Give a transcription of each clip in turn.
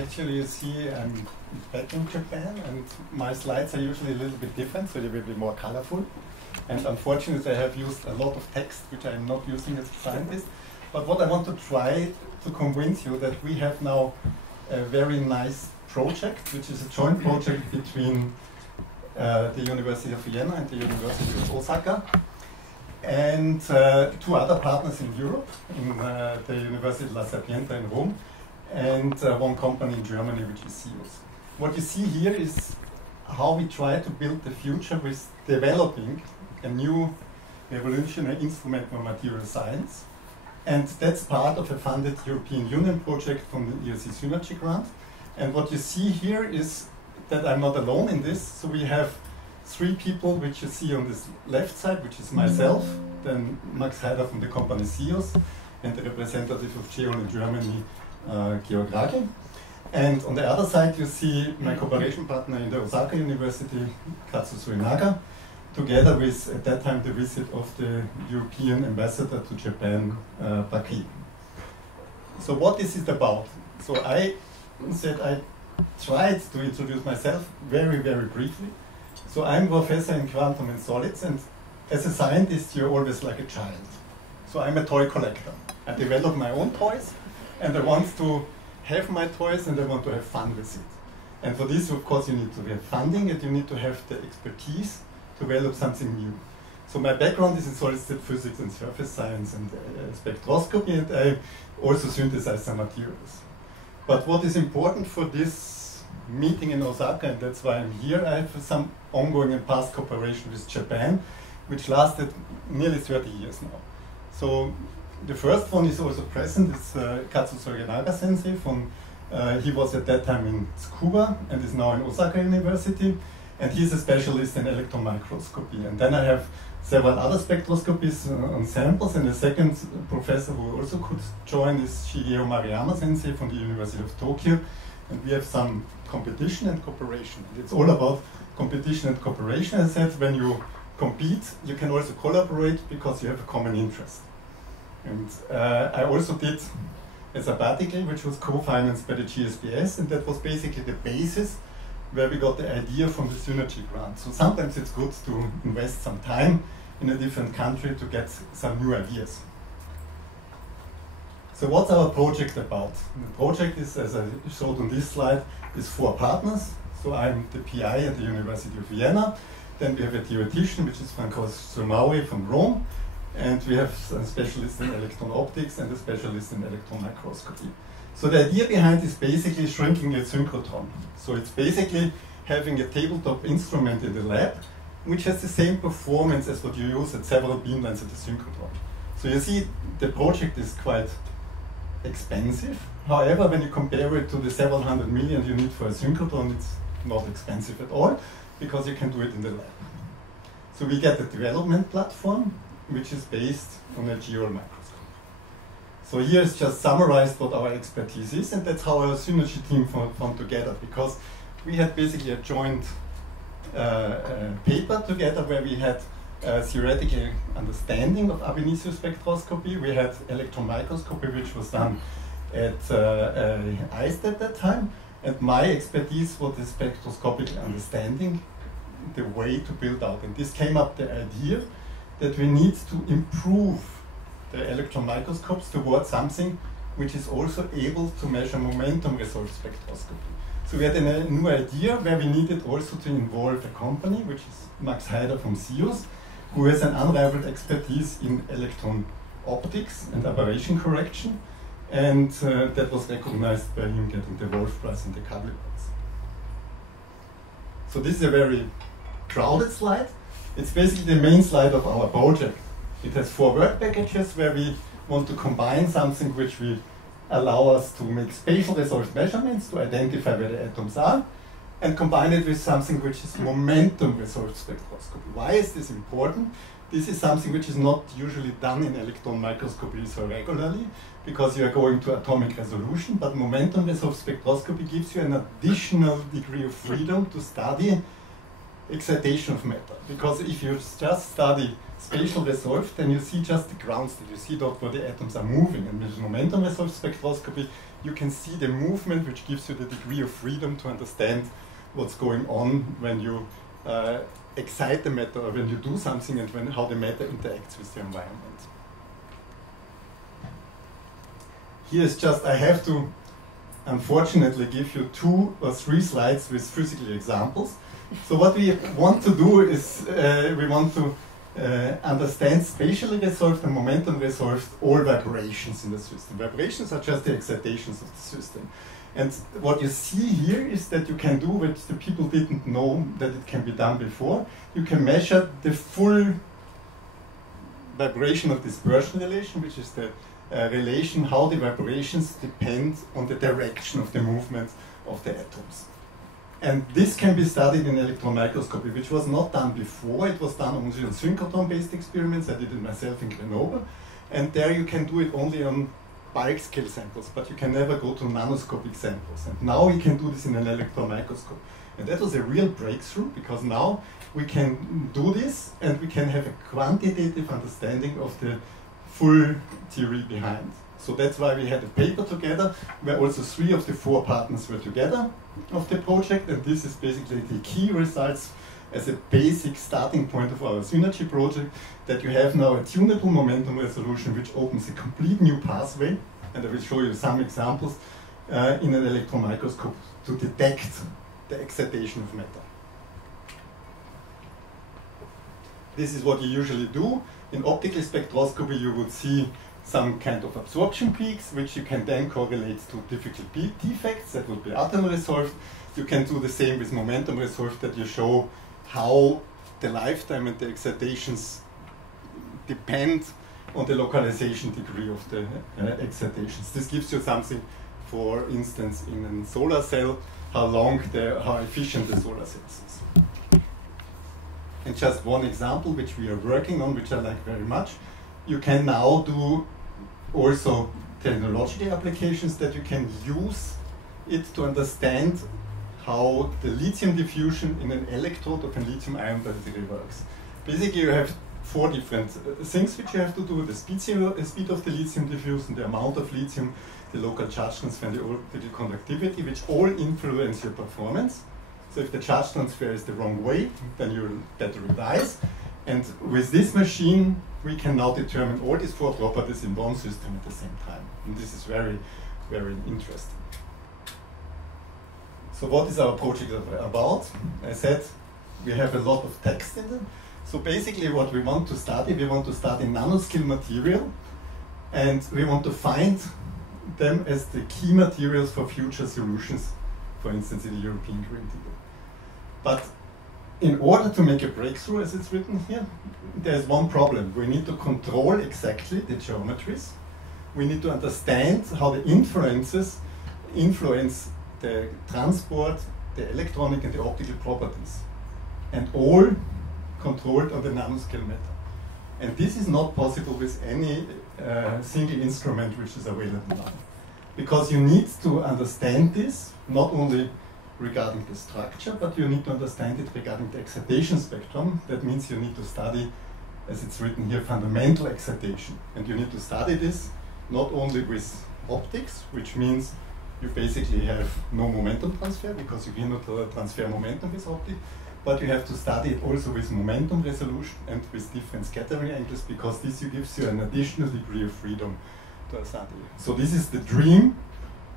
Actually, you see I'm back in Japan, and my slides are usually a little bit different, so they will be more colorful. And unfortunately, I have used a lot of text, which I'm not using as a scientist. But what I want to try to convince you that we have now a very nice project, which is a joint project between the University of Vienna and the University of Osaka, and two other partners in Europe, in the University La Sapienza in Rome, and one company in Germany, which is SIUS. What you see here is how we try to build the future with developing a new revolutionary instrument for material science. And that's part of a funded European Union project from the ERC Synergy grant. And what you see here is that I'm not alone in this. So we have three people, which you see on this left side, which is myself, then Max Heider from the company SIUS, and the representative of GEOL in Germany, Georg Ragel. And on the other side, you see my cooperation partner in the Osaka University, Katsu Suinaga, together with, at that time, the visit of the European ambassador to Japan, Baki. So what is it about? So I said I tried to introduce myself very, very briefly. So I'm professor in quantum and solids, and as a scientist, you're always like a child. So I'm a toy collector. I develop my own toys, and I want to have my toys, and I want to have fun with it. And for this, of course, you need to have funding, and you need to have the expertise to develop something new. So my background is in solid-state physics and surface science and spectroscopy, and I also synthesize some materials. But what is important for this meeting in Osaka, and that's why I'm here, I have some ongoing and past cooperation with Japan, which lasted nearly 30 years now. So the first one is also present. It's Katsu Suinaga sensei from, he was at that time in Tsukuba and is now in Osaka University. And he's a specialist in electron microscopy. And then I have several other spectroscopies on samples. And the second professor who also could join is Shigeo Mariyama sensei from the University of Tokyo. And we have some competition and cooperation. And it's all about competition and cooperation. As I said, when you compete, you can also collaborate because you have a common interest. And I also did a sabbatical, which was co-financed by the GSBS, and that was basically the basis where we got the idea from the Synergy grant. So sometimes it's good to invest some time in a different country to get some new ideas. So what's our project about? The project is, as I showed on this slide, is 4 partners. So I'm the PI at the University of Vienna. Then we have a theoretician, which is Franco Somauri from Rome. And we have a specialist in electron optics and a specialist in electron microscopy. So the idea behind is basically shrinking a synchrotron. So it's basically having a tabletop instrument in the lab, which has the same performance as what you use at several beamlines at the synchrotron. So you see, the project is quite expensive. However, when you compare it to the several hundred million you need for a synchrotron, it's not expensive at all, because you can do it in the lab. So we get a development platform, which is based on a GEOL microscope. So here is just summarized what our expertise is, and that's how our Synergy team found together, because we had basically a joint paper together where we had theoretical understanding of ab initio spectroscopy. We had electron microscopy, which was done at ICE at that time, and my expertise was the spectroscopic understanding, the way to build out. And this came up the idea that we need to improve the electron microscopes towards something which is also able to measure momentum resolved spectroscopy. So we had a new idea where we needed also to involve a company, which is Max Heider from SIUS, who has an unrivaled expertise in electron optics and aberration correction, and that was recognized by him getting the Wolf Prize and the Kavli Prize. So this is a very crowded slide. It's basically the main slide of our project. It has 4 work packages where we want to combine something which will allow us to make spatial resolved measurements to identify where the atoms are, and combine it with something which is momentum resolved spectroscopy. Why is this important? This is something which is not usually done in electron microscopy so regularly, because you are going to atomic resolution, but momentum resolved spectroscopy gives you an additional degree of freedom to study excitation of matter. Because if you just study spatial resolved, then you see just the ground state. You see that where the atoms are moving. And with momentum resolved spectroscopy, you can see the movement, which gives you the degree of freedom to understand what's going on when you excite the matter, or when you do something, and how the matter interacts with the environment. Here's just, I have to unfortunately give you 2 or 3 slides with physical examples. So what we want to do is we want to understand spatially resolved and momentum resolved all vibrations in the system. Vibrations are just the excitations of the system. And what you see here is that you can do what the people didn't know that it can be done before. You can measure the full vibrational dispersion relation, which is the relation how the vibrations depend on the direction of the movement of the atoms. And this can be studied in electron microscopy, which was not done before. It was done only on synchrotron-based experiments. I did it myself in Grenoble. And there you can do it only on bulk scale samples, but you can never go to nanoscopic samples. And now we can do this in an electron microscope. And that was a real breakthrough, because now we can do this and we can have a quantitative understanding of the full theory behind. So that's why we had a paper together, where also 3 of the 4 partners were together of the project, and this is basically the key results as a basic starting point of our synergy project, that you have now a tunable momentum resolution which opens a complete new pathway, and I will show you some examples in an electron microscope to detect the excitation of matter. This is what you usually do. In optical spectroscopy you would see some kind of absorption peaks, which you can then correlate to difficult defects that would be atom resolved. You can do the same with momentum resolved, that you show how the lifetime and the excitations depend on the localization degree of the excitations. This gives you something, for instance, in a solar cell, how efficient the solar cell is. And just one example which we are working on, which I like very much, you can now do also technological applications that you can use it to understand how the lithium diffusion in an electrode of a lithium ion battery works. Basically, you have 4 different things which you have to do: the speed of the lithium diffusion, the amount of lithium, the local charge transfer, and the optical conductivity, which all influence your performance. So if the charge transfer is the wrong way, then your battery dies. And with this machine, we can now determine all these 4 properties in one system at the same time. And this is very, very interesting. So what is our project about? I said we have a lot of text in them. So basically what we want to study nanoscale material, and we want to find them as the key materials for future solutions, for instance in the European Green Deal. But in order to make a breakthrough, as it's written here, there's one problem. We need to control exactly the geometries. We need to understand how the influences influence the transport, the electronic and the optical properties, and all controlled on the nanoscale matter. And this is not possible with any single instrument which is available now. Because you need to understand this, not only regarding the structure, but you need to understand it regarding the excitation spectrum. That means you need to study, as it's written here, fundamental excitation. And you need to study this not only with optics, which means you basically have no momentum transfer, because you cannot transfer momentum with optics, but you have to study it also with momentum resolution and with different scattering angles, because this gives you an additional degree of freedom to study. So this is the dream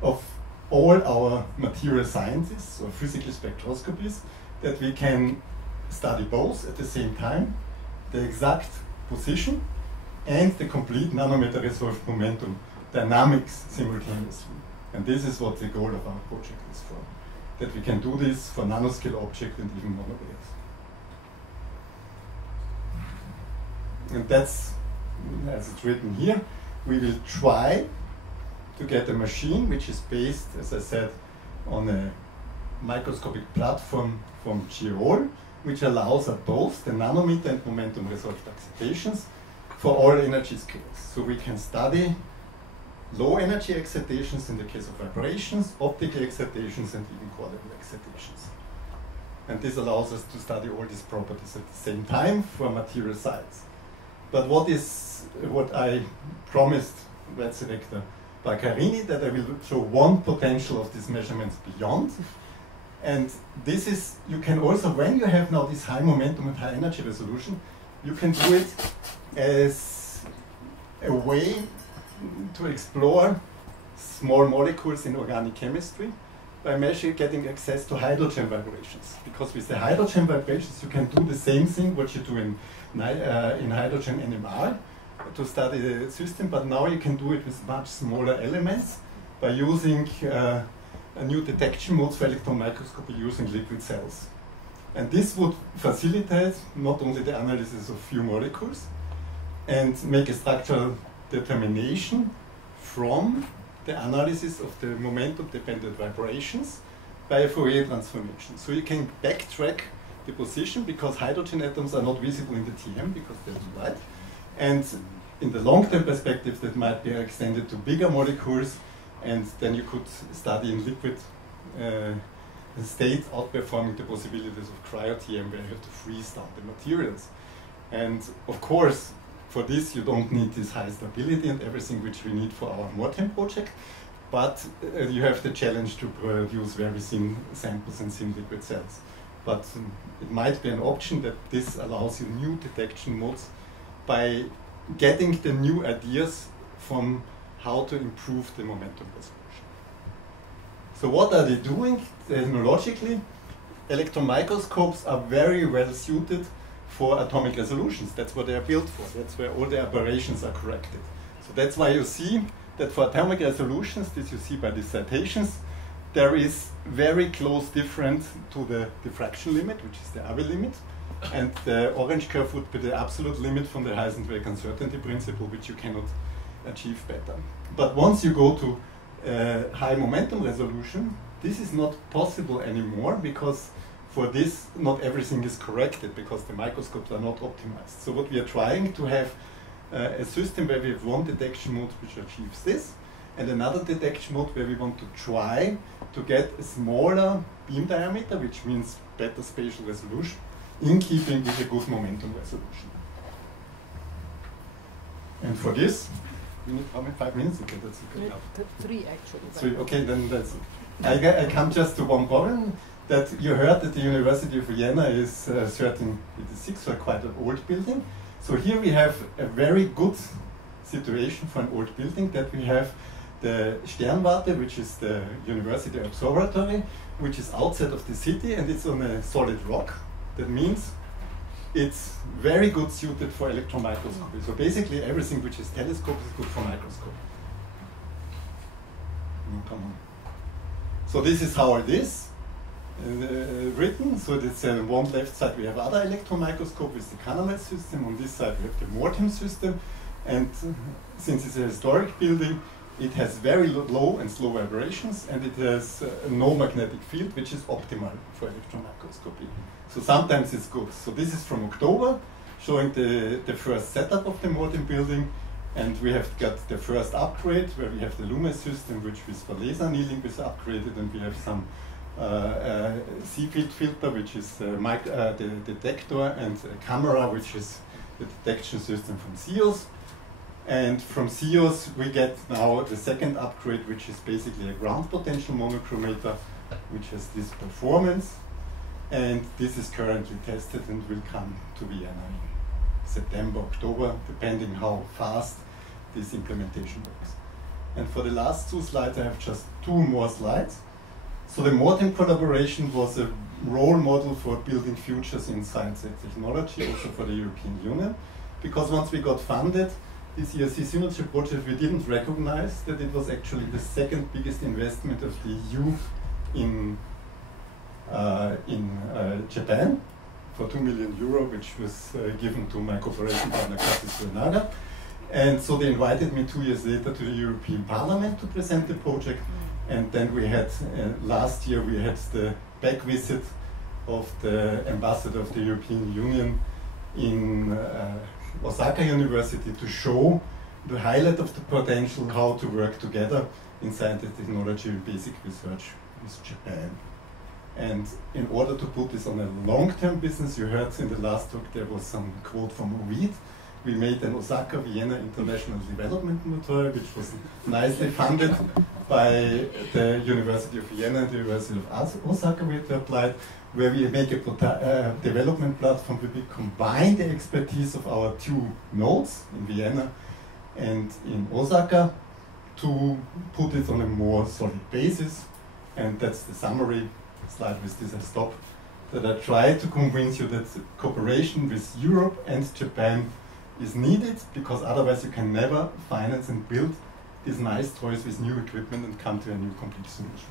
of all our material scientists or physical spectroscopies, that we can study both at the same time, the exact position and the complete nanometer resolved momentum dynamics simultaneously. And this is what the goal of our project is for, that we can do this for nanoscale objects and even monolayers. And that's, as it's written here, we will try to get a machine which is based, as I said, on a microscopic platform from GEOL, which allows us both the nanometer and momentum resolved excitations for all energy scales. So we can study low energy excitations in the case of vibrations, optical excitations, and even quadruple excitations. And this allows us to study all these properties at the same time for material size. But what I promised Director Baccarini, that I will show one potential of these measurements beyond. And this is, you can also, when you have now this high momentum and high energy resolution, you can do it as a way to explore small molecules in organic chemistry by getting access to hydrogen vibrations. Because with the hydrogen vibrations, you can do the same thing what you do in hydrogen NMR to study the system, but now you can do it with much smaller elements by using a new detection modes for electron microscopy using liquid cells. And this would facilitate not only the analysis of few molecules and make a structural determination from the analysis of the momentum-dependent vibrations by a Fourier transformation. So you can backtrack the position because hydrogen atoms are not visible in the TM because there's light. And in the long-term perspective, that might be extended to bigger molecules, and then you could study in liquid state outperforming the possibilities of cryo-TM where you have to freeze down the materials. And of course, for this, you don't need this high stability and everything which we need for our Mortem project, but you have the challenge to produce very thin samples and thin liquid cells. But it might be an option that this allows you new detection modes by getting the new ideas from how to improve the momentum resolution. So what are they doing? Technologically, electron microscopes are very well suited for atomic resolutions. That's what they are built for. That's where all the aberrations are corrected. So that's why you see that for atomic resolutions, this you see by the citations, there is very close difference to the diffraction limit, which is the Abbe limit, and the orange curve would be the absolute limit from the Heisenberg uncertainty principle, which you cannot achieve better. But once you go to high momentum resolution, this is not possible anymore because for this, not everything is corrected because the microscopes are not optimized. So what we are trying to have a system where we have one detection mode which achieves this, and another detection mode where we want to try to get a smaller beam diameter, which means better spatial resolution, in keeping with a good momentum resolution. And for this, we need how many? 5 minutes? Okay, that's okay. 3 actually. 3, okay, then that's I come just to one problem, that you heard that the University of Vienna is 1386, so quite an old building. So here we have a very good situation for an old building, that we have the Sternwarte, which is the University Observatory, which is outside of the city and it's on a solid rock. That means it's very good suited for electron microscopy. So basically everything which is telescope is good for microscope. Come on. So this is how it is written. So it's on one left side we have other electron microscope with the Canalais system. On this side we have the Mortem system. And since it's a historic building, it has very low and slow vibrations, and it has no magnetic field, which is optimal for electron microscopy. So sometimes it's good. So this is from October, showing the first setup of the Mortem building, and we have got the first upgrade where we have the Lume system, which with for laser annealing is upgraded, and we have some C-field filter, which is the detector, and a camera, which is the detection system from CEOS. And from CEOS we get now the second upgrade, which is basically a ground potential monochromator, which has this performance. And this is currently tested and will come to Vienna in September, October, depending how fast this implementation works. And for the last 2 slides, I have just 2 more slides. So the Mortem collaboration was a role model for building futures in science and technology, also for the European Union, because once we got funded, this ERC Synergy project, we didn't recognize that it was actually the second biggest investment of the EU in Japan for 2 million euro, which was given to my cooperation partner Cassis Renaga. And so they invited me 2 years later to the European Parliament to present the project. And then we had, last year we had the back visit of the ambassador of the European Union in Osaka University to show the highlight of the potential, how to work together in science and technology and basic research with Japan. And in order to put this on a long-term business, you heard in the last talk there was some quote from Ovid, we made an Osaka Vienna International Development Motor, which was nicely funded by the University of Vienna and the University of Osaka, where it applied, where we make a development platform where we combine the expertise of our two nodes in Vienna and in Osaka to put it on a more solid basis. And that's the summary slide. With this I stop. That I try to convince you that cooperation with Europe and Japan is needed, because otherwise you can never finance and build these nice toys with new equipment and come to a new complete solution.